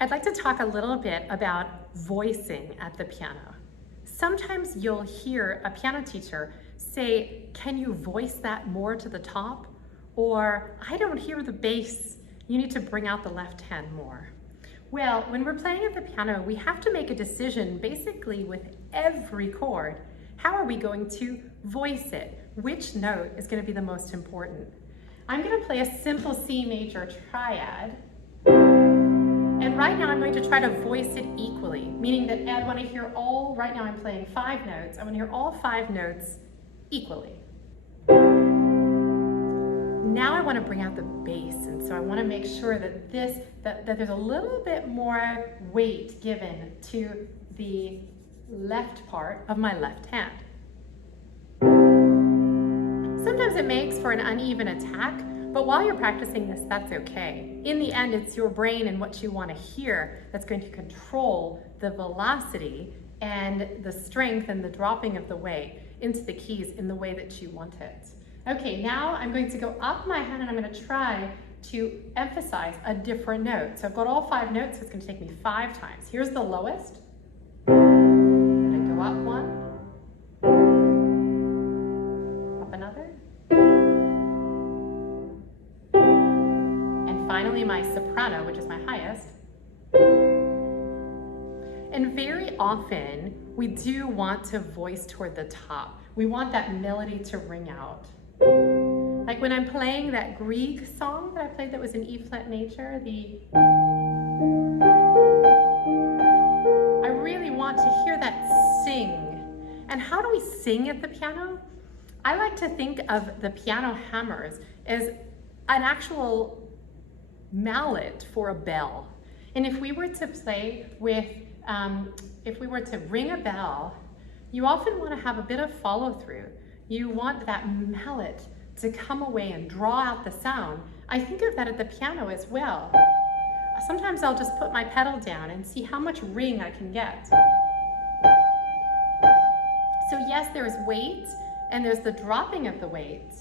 I'd like to talk a little bit about voicing at the piano. Sometimes you'll hear a piano teacher say, can you voice that more to the top? Or, I don't hear the bass, you need to bring out the left hand more. Well, when we're playing at the piano, we have to make a decision basically with every chord. How are we going to voice it? Which note is going to be the most important? I'm going to play a simple C major triad. And right now I'm going to try to voice it equally, meaning that I want to hear right now I'm playing 5 notes, I want to hear all 5 notes equally. Now I want to bring out the bass, and so I want to make sure that that there's a little bit more weight given to the left part of my left hand. Sometimes it makes for an uneven attack, but while you're practicing this, that's okay. In the end, it's your brain and what you want to hear that's going to control the velocity and the strength and the dropping of the weight into the keys in the way that you want it. Okay, now I'm going to go up my hand and I'm going to try to emphasize a different note. So I've got all 5 notes, so it's going to take me 5 times. Here's the lowest. I'm going to go up 1. Up another. And finally my soprano, which is my highest. And very often we do want to voice toward the top. We want that melody to ring out. Like when I'm playing that Grieg song that I played that was in E flat major, I really want to hear that sing. And how do we sing at the piano? I like to think of the piano hammers as an actual mallet for a bell. And if we were to play with, if we were to ring a bell, you often want to have a bit of follow through. You want that mallet to come away and draw out the sound. I think of that at the piano as well. Sometimes I'll just put my pedal down and see how much ring I can get. So yes, there's weight and there's the dropping of the weight,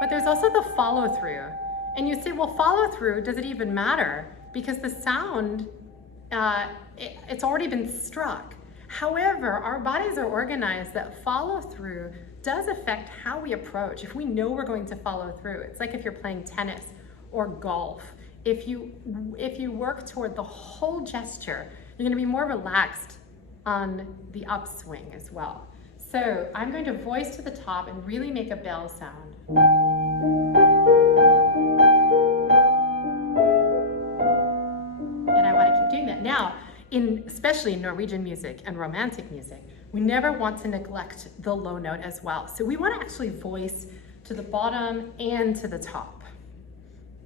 but there's also the follow through. And you say, well, follow through, does it even matter? Because the sound, it's already been struck. However, our bodies are organized that follow through does affect how we approach. If we know we're going to follow through, it's like if you're playing tennis or golf. If you work toward the whole gesture, you're going to be more relaxed on the upswing as well. So I'm going to voice to the top and really make a bell sound. And I want to keep doing that. Now, especially in Norwegian music and romantic music, we never want to neglect the low note as well. So we want to actually voice to the bottom and to the top.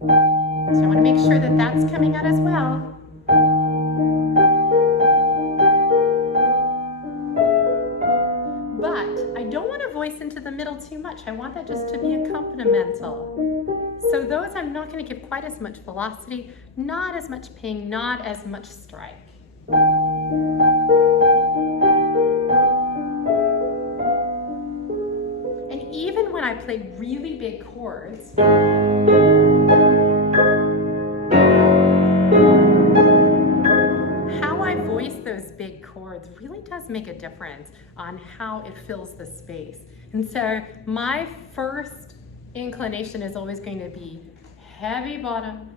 So I want to make sure that that's coming out as well. But I don't want to voice into the middle too much. I want that just to be accompanimental. So those I'm not going to give quite as much velocity, not as much ping, not as much strike. And even when I play really big chords, how I voice those big chords really does make a difference on how it fills the space. And so my first inclination is always going to be heavy bottom,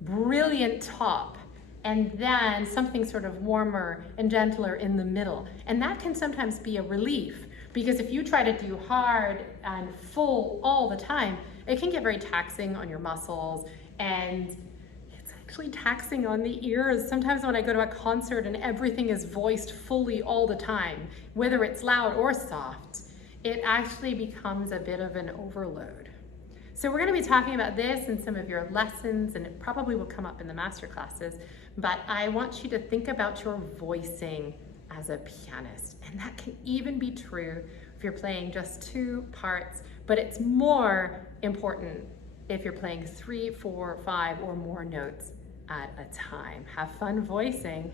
brilliant top, and then something sort of warmer and gentler in the middle. And that can sometimes be a relief, because if you try to do hard and full all the time, it can get very taxing on your muscles, and it's actually taxing on the ears. Sometimes when I go to a concert and everything is voiced fully all the time, whether it's loud or soft, it actually becomes a bit of an overload. So we're going to be talking about this in some of your lessons, and it probably will come up in the master classes, but I want you to think about your voicing as a pianist. And that can even be true if you're playing just 2 parts, but it's more important if you're playing 3, 4, 5, or more notes at a time. Have fun voicing.